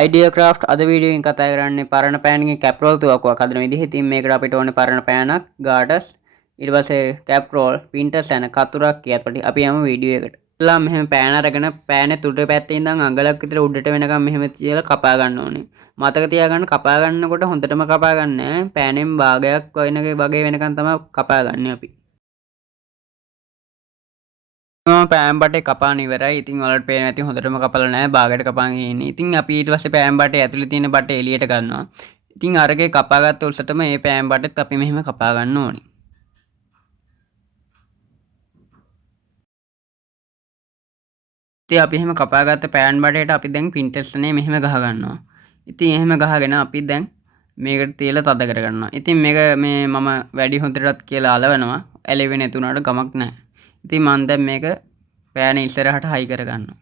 idea craft අද video එකෙන් කතා කරන්නේ පරණ පෑන් එකේ caprol තුවක්කුවක් හදන විදිහ. ඉතින් මේකට අපිට ඕනේ පරණ පෑනක්, garters, ඊට පස්සේ caprol, printers යන කතුරක් කියත් අපි යමු වීඩියෝ එකට. ලා මෙහෙම පෑන අරගෙන පෑනේ තුඩ පැත්තේ ඉඳන් අඟලක් විතර උඩට වෙනකම් මෙහෙම තියලා කපා ගන්න ඕනේ. මතක තියාගන්න කපා ගන්නකොට හොඳටම කපා ගන්න. පෑනෙන් භාගයක් වගේ වෙනකම් තමයි කපා ගන්න අපි. පෑන් බටේ කපාන ඉවරයි. ඉතින් ඔයාලට පේන ඇති හොඳටම කපලා නැහැ. භාගයට කපාන් ඉන්නේ. ඉතින් අපි ඊට පස්සේ පෑන් බටේ ඇතුලේ තියෙන බටේ එළියට ගන්නවා. ඉතින් අරගේ කපාගත්ත උල්සටම මේ පෑන් බටෙත් අපි මෙහෙම කපා ගන්න ඕනේ. ඉතින් අපි එහෙම කපාගත්ත පෑන් බටේට අපි දැන් පින්ටර්ස්නේ මෙහෙම ගහ ගන්නවා. ඉතින් එහෙම ගහගෙන අපි දැන් මේකට තියලා තද කර ගන්නවා. ඉතින් මේක මේ මම වැඩි හොඳටත් කියලා අලවනවා. ඇලෙවෙ නැතුණාට කමක් නැහැ. ඉතින් මම දැන් මේක පෑන ඉස්සරහට හයි කර ගන්නවා.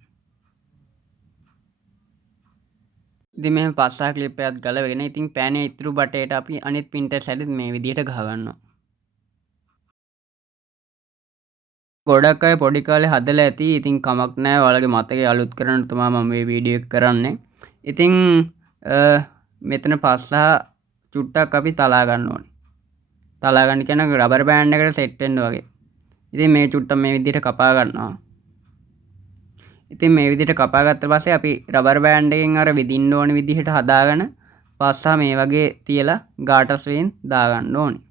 ඉතින් මෙහෙම පස්සා ක්ලිප් එකක් ගලවගෙන ඉතින් පෑනේ ඉතුරු බටේට අපි අනිත් පින්ටර් සැඩෙත් මේ විදිහට ගහ ගන්නවා. ගොඩක් අය පොඩි කාලේ හදලා ඇති. ඉතින් කමක් නැහැ. ඔයාලගේ මතකේ අලුත් කරන්න තමයි මම මේ වීඩියෝ එක කරන්නේ. ඉතින් මෙතන පස්සා චුට්ටක් අපි තලා ගන්න ඕනේ. තලා ගන්න කියන්නේ රබර් බෑන්ඩ් එකකට සෙට් වෙන්න වගේ. ඉතින් මේ චුට්ටක් මේ විදිහට කපා ගන්නවා. ඉතින් මේ විදිහට කපා ගත්ත පස්සේ අපි රබර් බෑන්ඩ් එකෙන් අර විදින්න ඕන විදිහට හදාගෙන පස්සා මේ වගේ තියලා garters වලින් දා ගන්න ඕනේ.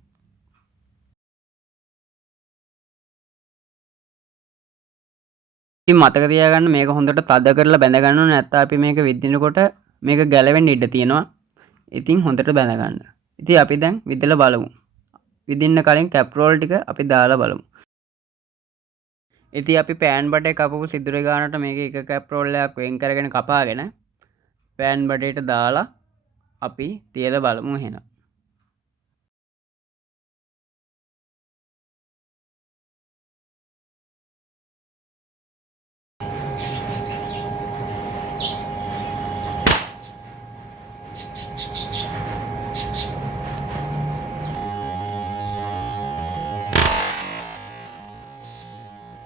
ඉතින් මතක තියාගන්න මේක හොඳට තද කරලා බැඳ ගන්න ඕනේ. නැත්නම් අපි මේක විදිනකොට මේක ගැලවෙන්න ඉඩ තියෙනවා. ඉතින් හොඳට බැඳ ගන්න. ඉතින් අපි දැන් විදලා බලමු. විදින්න කලින් caprol ටික අපි දාලා බලමු. ඉතින් අපි පෑන් බටේ කපපු සිදුරේ ගානට මේක එක caprol එකක් වෙන් කරගෙන කපාගෙන පෑන් බටේට දාලා අපි තියලා බලමු එහෙනම්.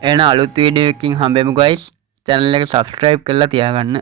එහෙනම් අලුත් වීඩියෝ එකකින් හම්බෙමු guys. channel එක subscribe කරලා තියාගන්න.